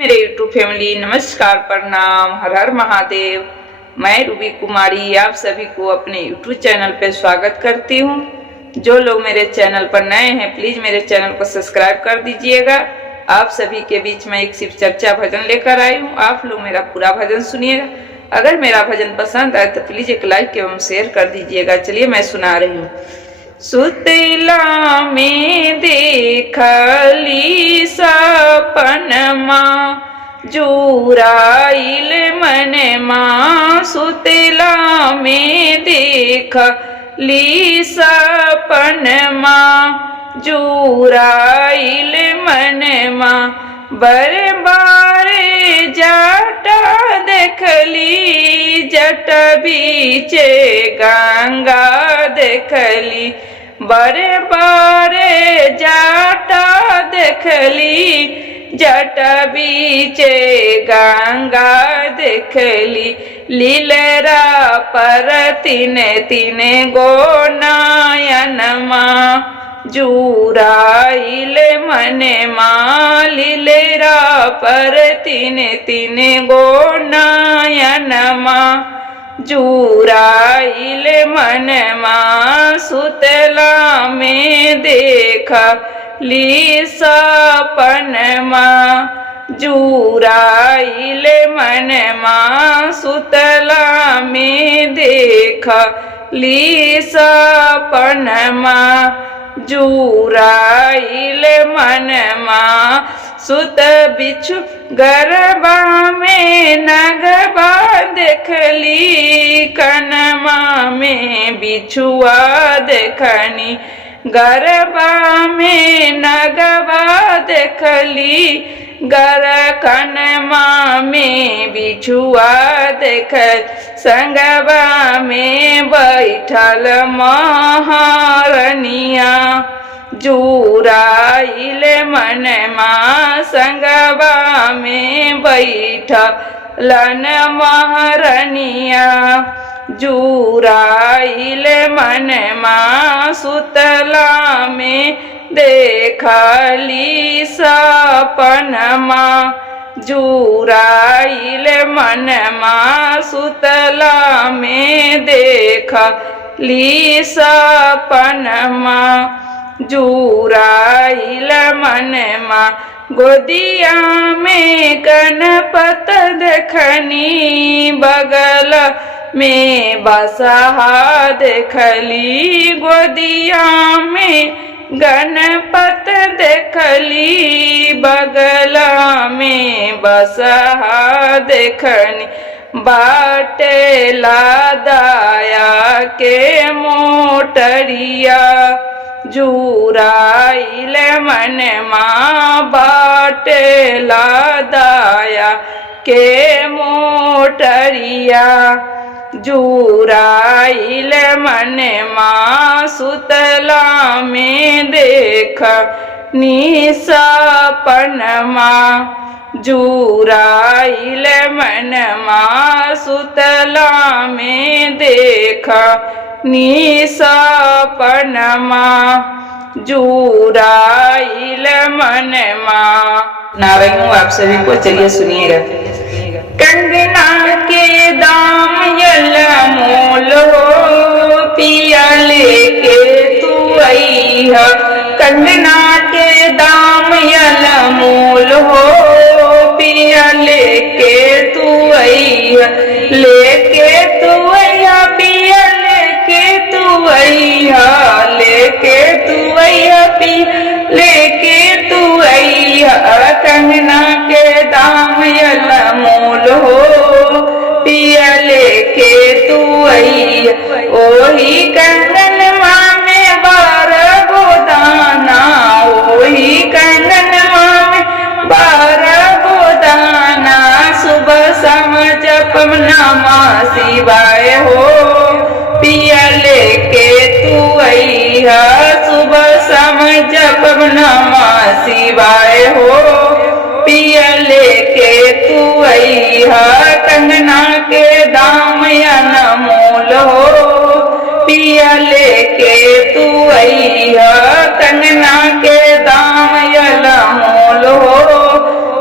मेरे YouTube family नमस्कार, प्रणाम, हर हर महादेव। मैं रूबी कुमारी आप सभी को अपने यूट्यूब चैनल पे स्वागत करती हूँ। जो लोग मेरे चैनल पर नए हैं प्लीज मेरे चैनल को सब्सक्राइब कर दीजिएगा। आप सभी के बीच में एक शिव चर्चा भजन लेकर आई हूँ, आप लोग मेरा पूरा भजन सुनिएगा। अगर मेरा भजन पसंद आए तो प्लीज एक लाइक एवं शेयर कर दीजिएगा। चलिए मैं सुना रही हूँ। सुतला में देखली सपनमा जुराइल मनमा, सुतला में देखली सपनमा जुराइल मनमा, बारे बारे जाटा देखली जट बीचे गंगा देखली, बारे बारे जाटा देखली जट बीचे गंगा देखली, लीलरा पर तीने तीने गो नयनमा जुराइल मनमा, लीलरा पर तीने तीने गो नयनमा जुराइल मनमा, सुतला में देखली सपनमा जुराइल मनमा, सुतला में देखली सपनमा जुराइल मनमा, सुत बिछु गरबा में नगबा देखली, कनमा में बिछुआ देखनी, गरबा में नगबा देखली, गर कनमा में बिछुआ देख, संगबा में बैठल महारनिया जुराइल मनमा, संगबा में बैठलन महारनिया जुराइल मनमा, सुतला में देखली सपनमा जुराइल मनमा, सुतला में देखली सपनमा जुराइल मनमा, गोदिया में गणपत देखनी, बगल में बसहा देखली, गोदिया में गणपत देखली, बगला में बसहा देखनी, बाटेला दाया के मोटरिया जुराइल मनमा, बाटेला दाया के मोटरिया जुराइल मनमा, सुतला में देखनी सपनमा जुराइल मनमा, सुतला में देखनी सपनमा जुराइल मनमा। नारायण हूँ आप सभी को, चलिए सुनिएगा। कंगना के दाम यल मोल हो, पिया लेके तू अइहा, कंगना के दाम यल मोल हो, पिया लेके तू अइहा, लेके तू अइहा, पिया लेके तू अइहा, लेके तू अइहा, पिया लेके तू अइहा, कंगना के दाम यल मोल हो, पिया लेके तू अइहा, ओही कंगनवा में 12 गो दाना, ओही कंगनवा में 12 गो दाना, सुबह शाम जपम नमः शिवाय हो, पिया लेके तू अइहा, सुबह शाम जपम नमः शिवाय हो, पिया लेके तू अइहा, कंगना के दाम अनमोल हो, पिया लेके तू अइहा, कंगना के दाम अनमोल हो,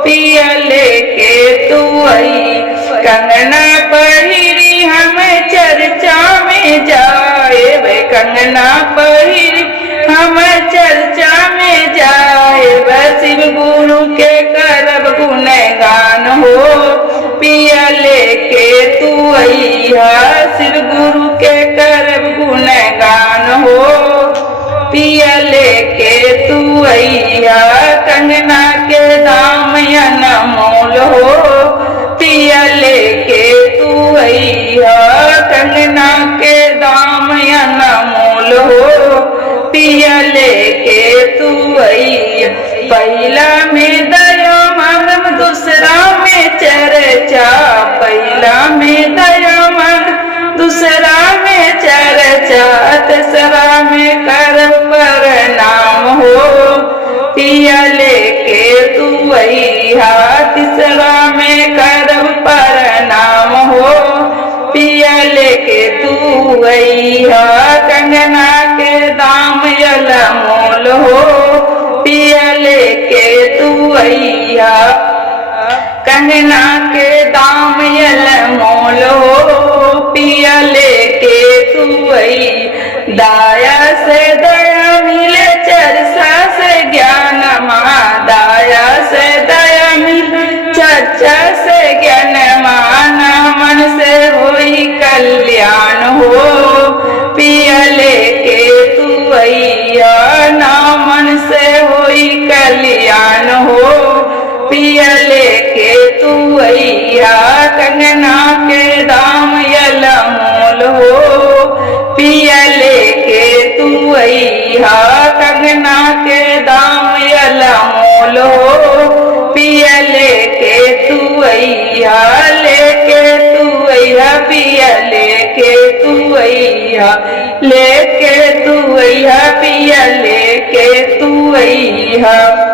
पिया लेके तू आई। कंगना पहिरी हम चर्चा में जाए, वे कंगना पहिरी हम चर्चा में जाए। शिव गुरु के करब गुणगान हो, पिया लेके तू अइहा। शिव गुरु के करब गुणगान हो, पिया लेके तू अइहा। कंगना के दाम अनमोल हो, पिया लेके तू अइहा। कंगना के दाम अनमोल हो, पिया लेके तू अइहा। पहला में दया मांगम दूसरा में चर्चा, पहला में दया मांग दूसरा में चर्चा। तीसरा में करब प्रणाम हो, पिया लेके तू अइहा। तीसरा में करब प्रणाम हो, पिया लेके तू अइहा। कंगना के दाम अनमोल हो, पिया लेके तू अइहा। कंगना के दाम अनमोल हो, पिया लेके तू अइहा। दाया से दया मिले, चर्चा से ज्ञान मान। दाया से दया मिले, चर्चा से ज्ञान मान। मन से होई कल्याण हो, पिया लेके तू अइहा। ना मन से होई कल्याण हो, पिया लेके तू अइहा। कंगना के दाम अनमोल हो, पिया लेके तू अइहा। कंगना के दाम अनमोल हो, पिया लेके तू अइहा। लेके तू अइहा, पिया लेके तू अइहा। लेके तू अइहा, पिया लेके तू अइहा।